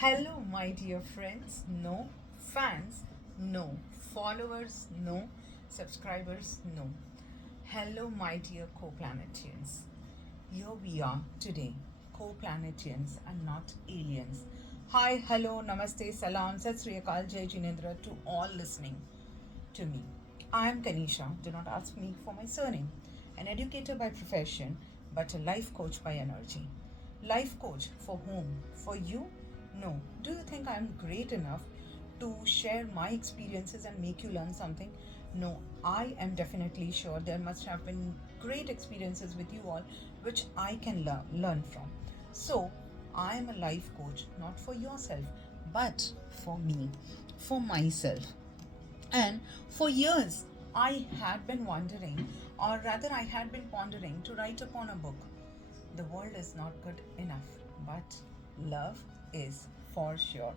Hello, my dear friends. No fans, no followers, no subscribers, no. Hello, my dear co planetians. Here we are today, co planetians and not aliens. Hi, hello, namaste, salam, sat sri akal, jai jinendra to all listening to me. I am Kanisha. Do not ask me for my surname. An educator by profession, but a life coach by energy. Life coach for whom? For you? No. Do you think I am great enough to share my experiences and make you learn something? No, I am definitely sure there must have been great experiences with you all which I can learn from. So, I am a life coach, not for yourself, but for me, for myself. And for years, I had been wondering, or rather, I had been pondering to write upon a book. The world is not good enough, but love is for sure.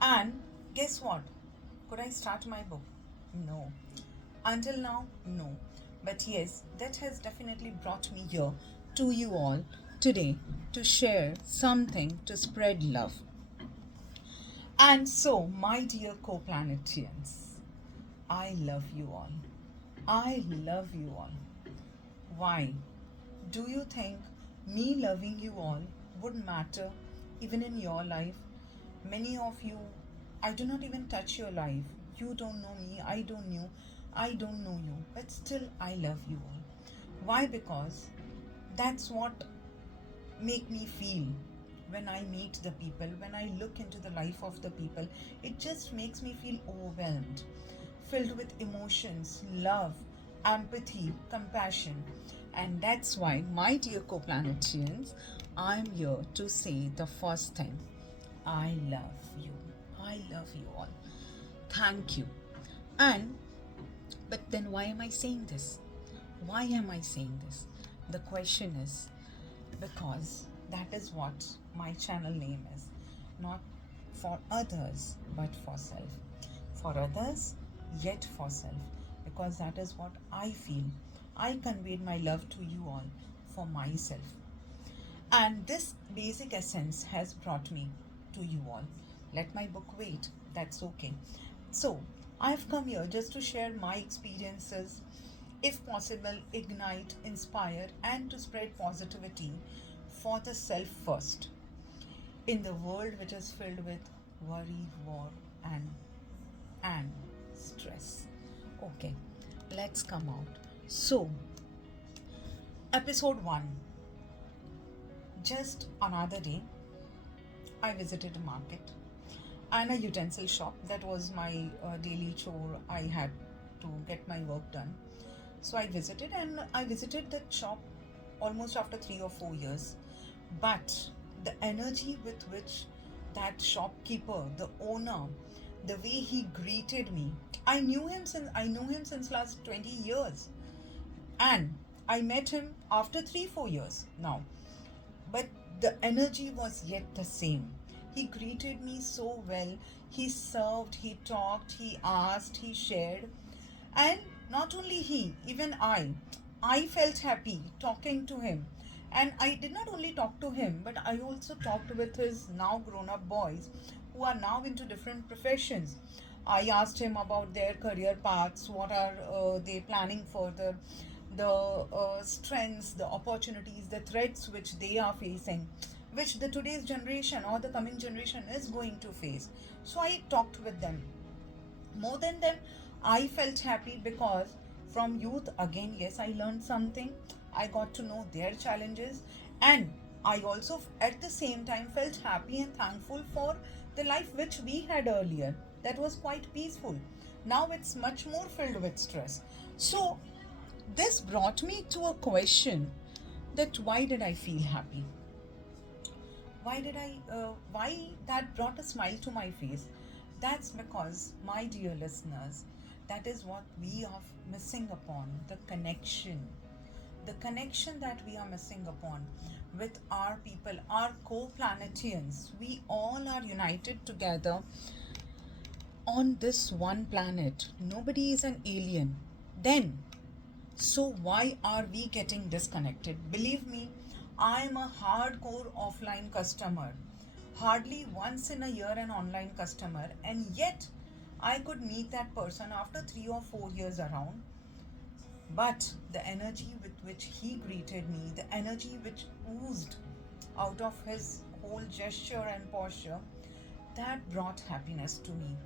And guess what? Could I start my book? No. Until now, no. But yes, that has definitely brought me here to you all today to share something to spread love. And so, my dear co planetians, I love you all. I love you all. Why? Do you think me loving you all would matter even in your life? Many of you, I do not even touch your life. You don't know me, I don't know you, but still I love you all. Why? Because that's what make me feel when I meet the people, when I look into the life of the people. It just makes me feel overwhelmed, filled with emotions, love, empathy, compassion. And that's why, my dear co planetians, I'm here to say the first thing: I love you. I love you all. Thank you. And but then why am I saying this? Why am I saying this? The question is because that is what my channel name is. Not for others, but for self. For others, yet for self. Because that is what I feel. I conveyed my love to you all for myself. And this basic essence has brought me to you all. Let my book wait. That's okay. So, I've come here just to share my experiences, if possible, ignite, inspire, and to spread positivity for the self first in the world which is filled with worry, war, and stress. Okay, let's come out. So, episode 1. Just another day, I visited a market and a utensil shop. That was my daily chore. I had to get my work done. So I visited that shop almost after 3 or 4 years. But the energy with which that shopkeeper, the owner, the way he greeted me, I know him since last 20 years. And I met him after 3 4 years now, but the energy was yet the same. He greeted me so well. He served, he talked, he asked, he shared. And not only he, even I felt happy talking to him. And I did not only talk to him, but I also talked with his now grown up boys who are now into different professions. I asked him about their career paths, what are they planning further, the strengths, the opportunities, the threats which they are facing, which the today's generation or the coming generation is going to face. So I talked with them. More than them, I felt happy because from youth, again, yes, I learned something. I got to know their challenges, and I also at the same time felt happy and thankful for the life which we had earlier. That was quite peaceful. Now it's much more filled with stress. So this brought me to a question: that why did I feel happy? Why that brought a smile to my face? That's because, my dear listeners, that is what we are missing upon: the connection that we are missing upon with our people, our co-planetians. We all are united together on this one planet. Nobody is an alien. Then, so why are we getting disconnected? Believe me, I am a hardcore offline customer. hardly once in a year an online customer, and yet I could meet that person after 3 or 4 years around. But the energy with which he greeted me, the energy which oozed out of his whole gesture and posture, that brought happiness to me.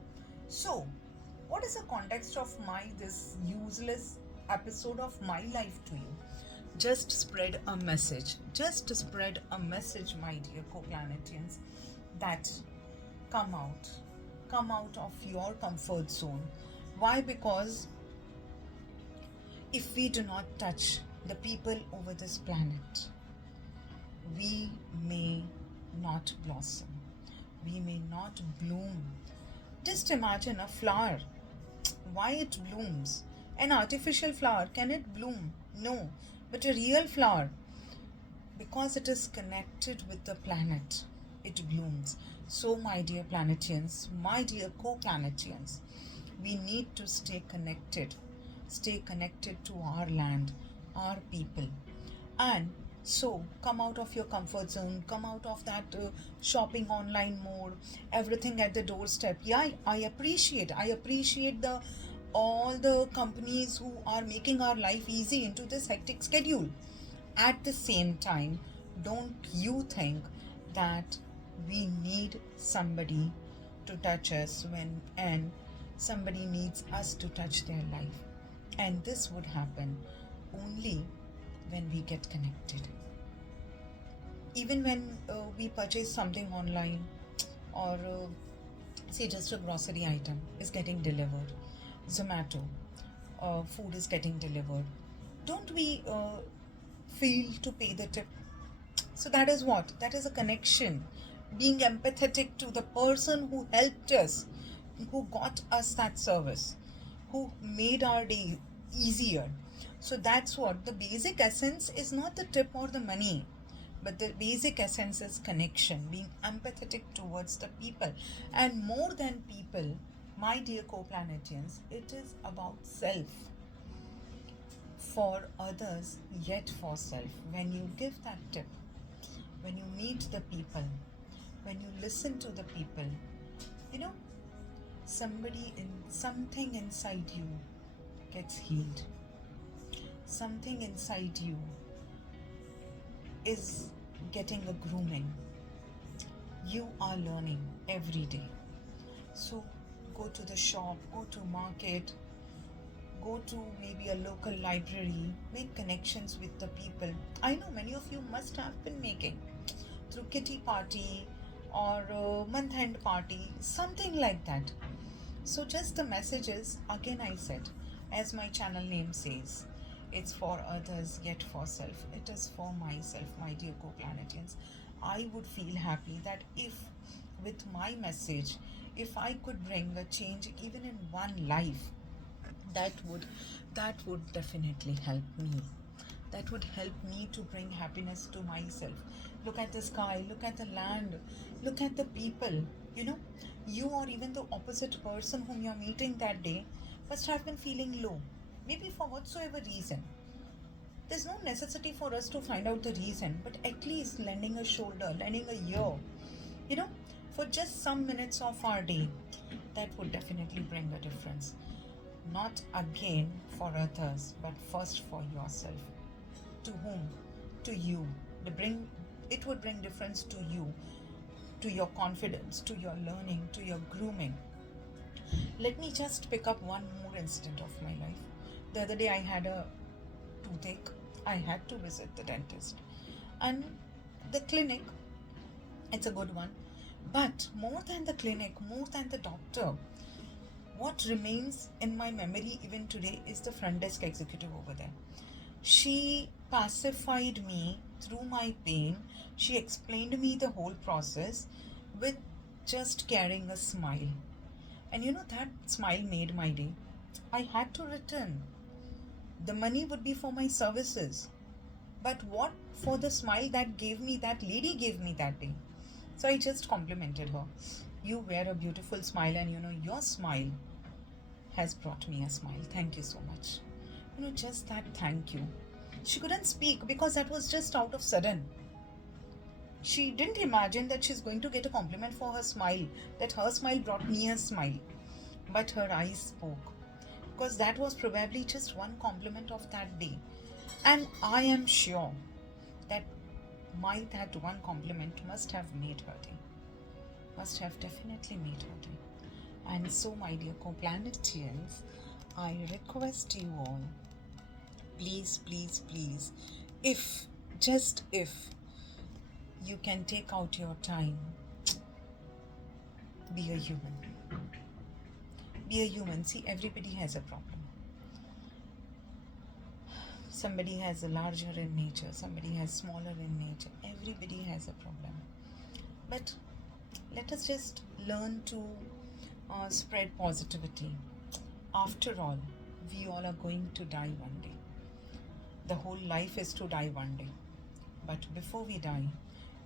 So, what is the context of my this useless episode of my life to you? Just spread a message. Just spread a message, my dear co-planetians, that come out. Come out of your comfort zone. Why? Because if we do not touch the people over this planet, we may not blossom. We may not bloom. Just imagine a flower. Why it blooms? An artificial flower, can it bloom? No. But a real flower, because it is connected with the planet, it blooms. So, my dear planetians, my dear co planetians, we need to stay connected. Stay connected to our land, our people. And so, come out of your comfort zone, come out of that shopping online mode, everything at the doorstep. Yeah, I appreciate the all the companies who are making our life easy into this hectic schedule. At the same time, don't you think that we need somebody to touch us when and somebody needs us to touch their life? And this would happen only when we get connected. Even when we purchase something online, or say just a grocery item is getting delivered, Zomato, food is getting delivered, don't we feel to pay the tip? So that is what? That is a connection. Being empathetic to the person who helped us, who got us that service, who made our day easier. So that's what the basic essence is, not the tip or the money, but the basic essence is connection, being empathetic towards the people. And more than people, my dear co-planetians, it is about self. For others, yet for self. When you give that tip, when you meet the people, when you listen to the people, you know, something inside you gets healed. Something inside you is getting a grooming. You are learning every day. So go to the shop, go to market, go to maybe a local library, make connections with the people. I know many of you must have been making through kitty party or month end party, something like that. So just the messages, again I said, as my channel name says, it's for others yet for self. It is for myself, my dear co-planetians. I would feel happy that if with my message, if I could bring a change even in one life, that would that would definitely help me. That would help me to bring happiness to myself. Look at the sky, look at the land, look at the people. You know, you or even the opposite person whom you're meeting that day must have been feeling low, maybe for whatsoever reason. There's no necessity for us to find out the reason, but at least lending a shoulder, lending a ear, you know, for just some minutes of our day, that would definitely bring a difference. Not again for others, but first for yourself. To whom? To you. It would bring difference to you, to your confidence, to your learning, to your grooming. Let me just pick up one more incident of my life. The other day I had a toothache. I had to visit the dentist. And the clinic, it's a good one. But more than the clinic, more than the doctor, what remains in my memory even today is the front desk executive over there. She pacified me through my pain. She explained me the whole process with just carrying a smile. And you know, that smile made my day. I had to return. The money would be for my services. But what for the smile that lady gave me that day? So I just complimented her. You wear a beautiful smile, and you know, your smile has brought me a smile. Thank you so much. You know, just that thank you. She couldn't speak because that was just out of sudden. She didn't imagine that she's going to get a compliment for her smile, that her smile brought me a smile. But her eyes spoke. Because that was probably just one compliment of that day. And I am sure that that one compliment must have made her day. Must have definitely made her day. And so, my dear co-planetians, I request you all, please, please, please, if, just if, you can take out your time, be a human. Be a human. See, everybody has a problem. Somebody has a larger in nature, somebody has smaller in nature. Everybody has a problem. But let us just learn to spread positivity. After all, we all are going to die one day. The whole life is to die one day. But before we die,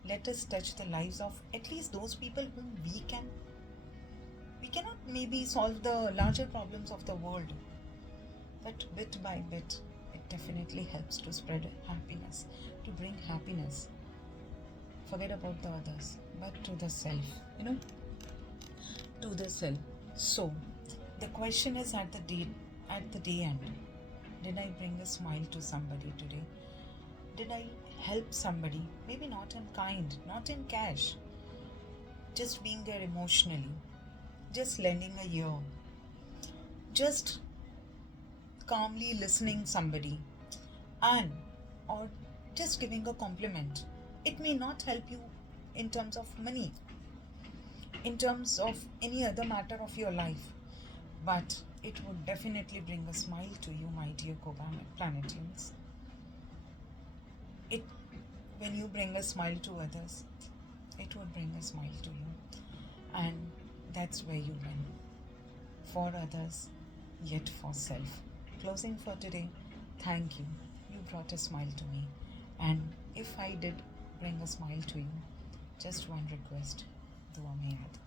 let us touch the lives of at least those people whom we can. We cannot maybe solve the larger problems of the world, but bit by bit, it definitely helps to spread happiness, to bring happiness. Forget about the others, but to the self, to the self. So, the question is at the day end, did I bring a smile to somebody today? Did I help somebody? Maybe not in kind, not in cash, just being there emotionally, just lending a ear, just calmly listening somebody, and or just giving a compliment. It may not help you in terms of money, in terms of any other matter of your life, but it would definitely bring a smile to you, my dear co-planetians. It When you bring a smile to others, it would bring a smile to you, and that's where you win. For others, yet for self. Closing for today, thank you. You brought a smile to me. And if I did bring a smile to you, just one request, dua mein yaad.